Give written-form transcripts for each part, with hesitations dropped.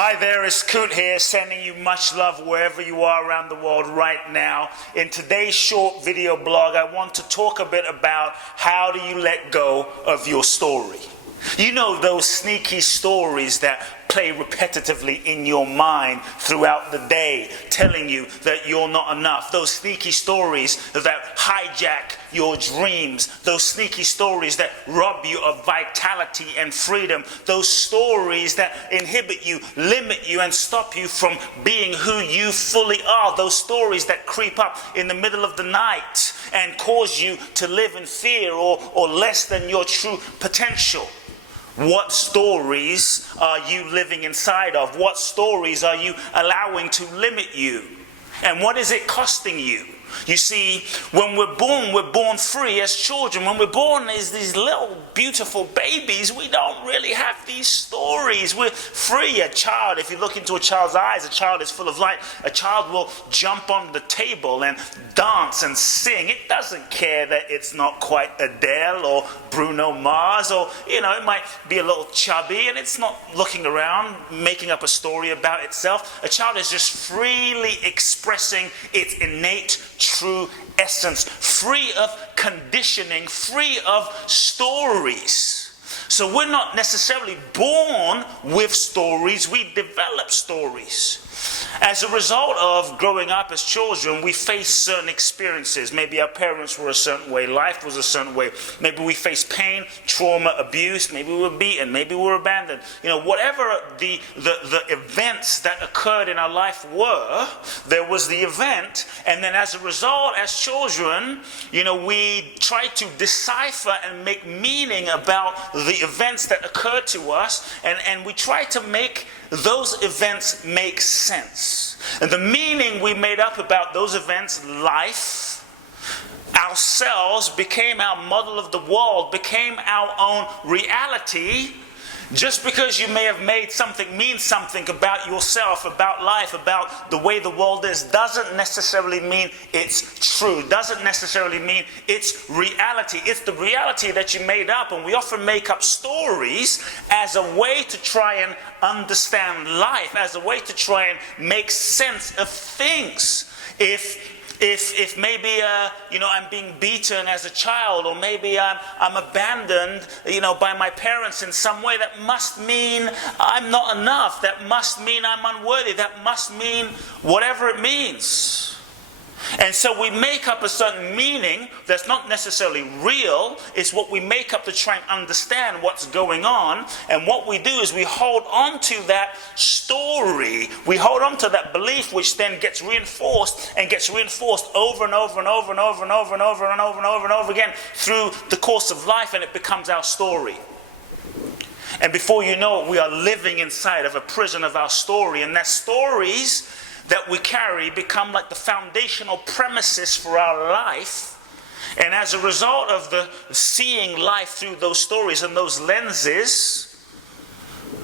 Hi there, it's Kute here, sending you much love wherever you are around the world right now. In today's short video blog, I want to talk a bit about how do you let go of your story. You know those sneaky stories that play repetitively in your mind throughout the day, telling you that you're not enough. Those sneaky stories that hijack your dreams. Those sneaky stories that rob you of vitality and freedom. Those stories that inhibit you, limit you, and stop you from being who you fully are. Those stories that creep up in the middle of the night and cause you to live in fear or less than your true potential. What stories are you living inside of? What stories are you allowing to limit you? And what is it costing you? You see, when we're born free as children. When we're born as these little beautiful babies, we don't really have these stories. We're free. A child, if you look into a child's eyes, a child is full of light. A child will jump on the table and dance and sing. It doesn't care that it's not quite Adele or Bruno Mars, or, it might be a little chubby, and it's not looking around, making up a story about itself. A child is just freely expressing its innate true essence, free of conditioning, free of stories. So we're not necessarily born with stories, we develop stories. As a result of growing up as children, we face certain experiences. Maybe our parents were a certain way, life was a certain way. Maybe we faced pain, trauma, abuse, maybe we were beaten, maybe we were abandoned. Whatever the events that occurred in our life were, there was the event, and then as a result, as children, we try to decipher and make meaning about the events that occurred to us, and we try to make those events make sense. And the meaning we made up about those events, life, ourselves, became our model of the world, became our own reality. Just because you may have made something mean something about yourself, about life, about the way the world is, doesn't necessarily mean it's true, doesn't necessarily mean it's reality. It's the reality that you made up, and we often make up stories as a way to try and understand life, as a way to try and make sense of things. If maybe I'm being beaten as a child, or maybe I'm abandoned by my parents in some way, that must mean I'm not enough. That must mean I'm unworthy. That must mean whatever it means. And so we make up a certain meaning that's not necessarily real. It's what we make up to try and understand what's going on. And what we do is we hold on to that story. We hold on to that belief, which then gets reinforced over and over and over and over and over and over and over and over and over again through the course of life, and it becomes our story. And before you know it, we are living inside of a prison of our story, and that stories that we carry become like the foundational premises for our life. And as a result of the seeing life through those stories and those lenses,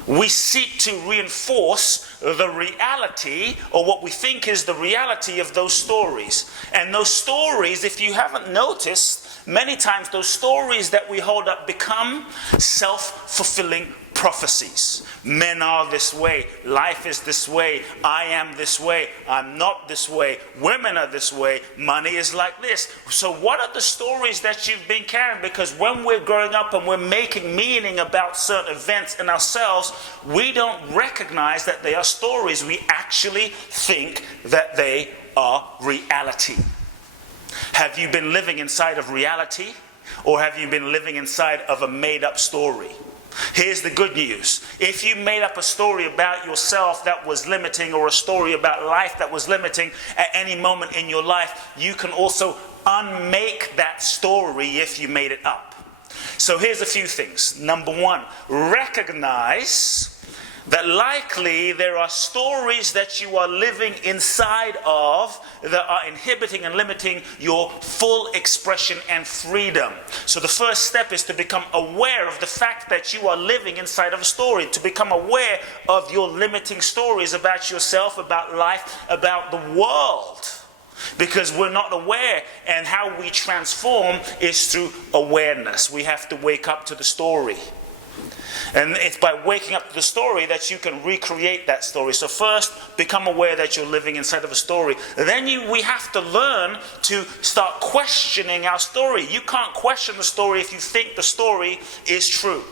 we seek to reinforce the reality, or what we think is the reality of those stories. And those stories, if you haven't noticed, many times those stories that we hold up become self-fulfilling prophecies. Men are this way, life is this way, I am this way, I'm not this way, women are this way, money is like this. So what are the stories that you've been carrying? Because when we're growing up and we're making meaning about certain events in ourselves, we don't recognize that they are stories. We actually think that they are reality. Have you been living inside of reality, or have you been living inside of a made-up story? Here's the good news. If you made up a story about yourself that was limiting, or a story about life that was limiting at any moment in your life, you can also unmake that story if you made it up. So here's a few things. Number one, recognize that likely there are stories that you are living inside of that are inhibiting and limiting your full expression and freedom. So the first step is to become aware of the fact that you are living inside of a story, to become aware of your limiting stories about yourself, about life, about the world. Because we're not aware, and how we transform is through awareness. We have to wake up to the story. And it's by waking up to the story that you can recreate that story. So first, become aware that you're living inside of a story. Then we have to learn to start questioning our story. You can't question the story if you think the story is true.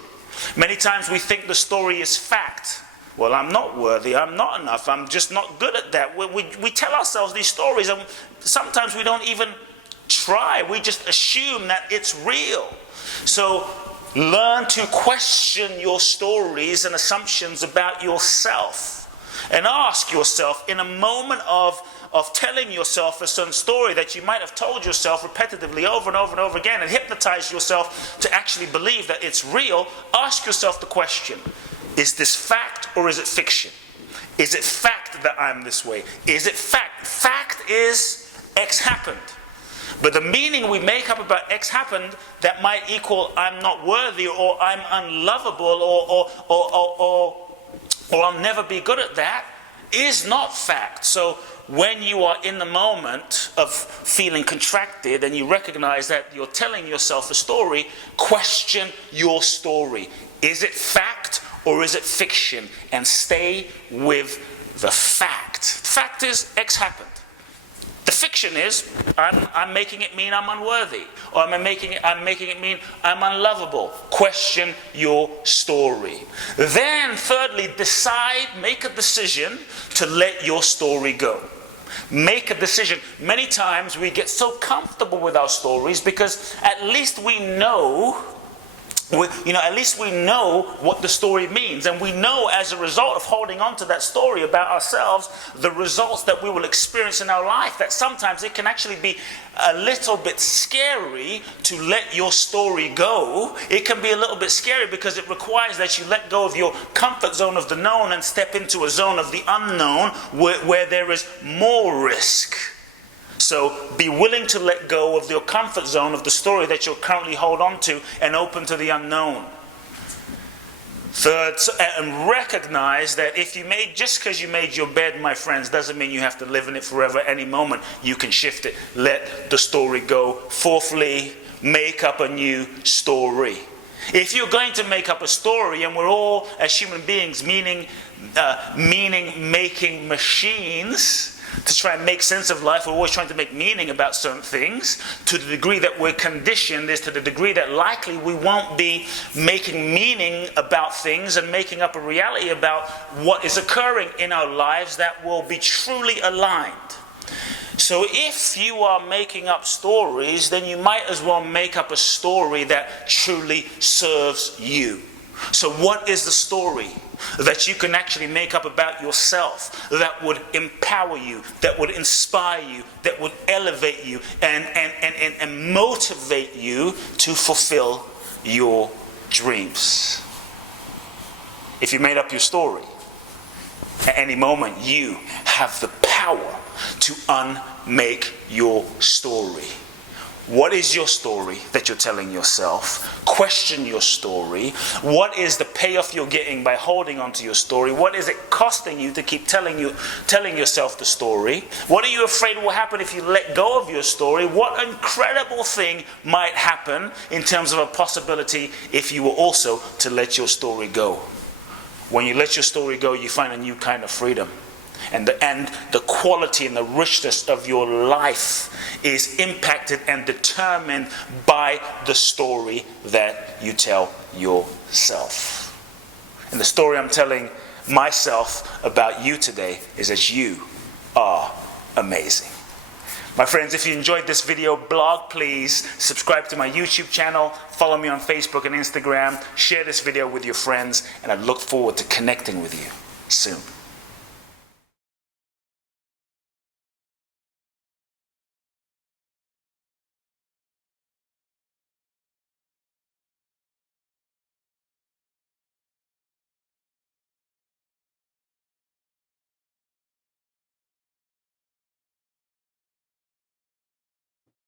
Many times we think the story is fact. Well, I'm not worthy, I'm not enough, I'm just not good at that. We tell ourselves these stories, and sometimes we don't even try. We just assume that it's real. So learn to question your stories and assumptions about yourself. And ask yourself, in a moment of telling yourself a certain story that you might have told yourself repetitively over and over and over again and hypnotized yourself to actually believe that it's real, ask yourself the question, is this fact or is it fiction? Is it fact that I'm this way? Is it fact? Fact is X happened. But the meaning we make up about X happened, that might equal I'm not worthy, or I'm unlovable, or I'll never be good at that, is not fact. So when you are in the moment of feeling contracted and you recognize that you're telling yourself a story, question your story. Is it fact or is it fiction? And stay with the fact. Fact is X happened. The fiction is I'm making it mean I'm unworthy, or I'm making it mean I'm unlovable. Question your story. Then thirdly, make a decision to let your story go. Make a decision. Many times we get so comfortable with our stories because at least we know what the story means, and we know as a result of holding on to that story about ourselves the results that we will experience in our life, that sometimes it can actually be a little bit scary to let your story go. It can be a little bit scary because it requires that you let go of your comfort zone of the known and step into a zone of the unknown where there is more risk. So be willing to let go of your comfort zone of the story that you'll currently hold on to and open to the unknown. Third, and recognize that just because you made your bed, my friends, doesn't mean you have to live in it forever. Any moment you can shift it. Let the story go. Fourthly, make up a new story. If you're going to make up a story, and we're all, as human beings, meaning-making machines, to try and make sense of life, we're always trying to make meaning about certain things. To the degree that we're conditioned is to the degree that likely we won't be making meaning about things and making up a reality about what is occurring in our lives that will be truly aligned. So if you are making up stories, then you might as well make up a story that truly serves you. So what is the story that you can actually make up about yourself that would empower you, that would inspire you, that would elevate you and motivate you to fulfill your dreams? If you made up your story, at any moment you have the power to unmake your story. What is your story that you're telling yourself? Question your story. What is the payoff you're getting by holding on to your story? What is it costing you to keep telling yourself the story? What are you afraid will happen if you let go of your story? What incredible thing might happen in terms of a possibility if you were also to let your story go? When you let your story go, you find a new kind of freedom. And the quality and the richness of your life is impacted and determined by the story that you tell yourself. And the story I'm telling myself about you today is that you are amazing. My friends, if you enjoyed this video blog, please subscribe to my YouTube channel, follow me on Facebook and Instagram, share this video with your friends, and I look forward to connecting with you soon.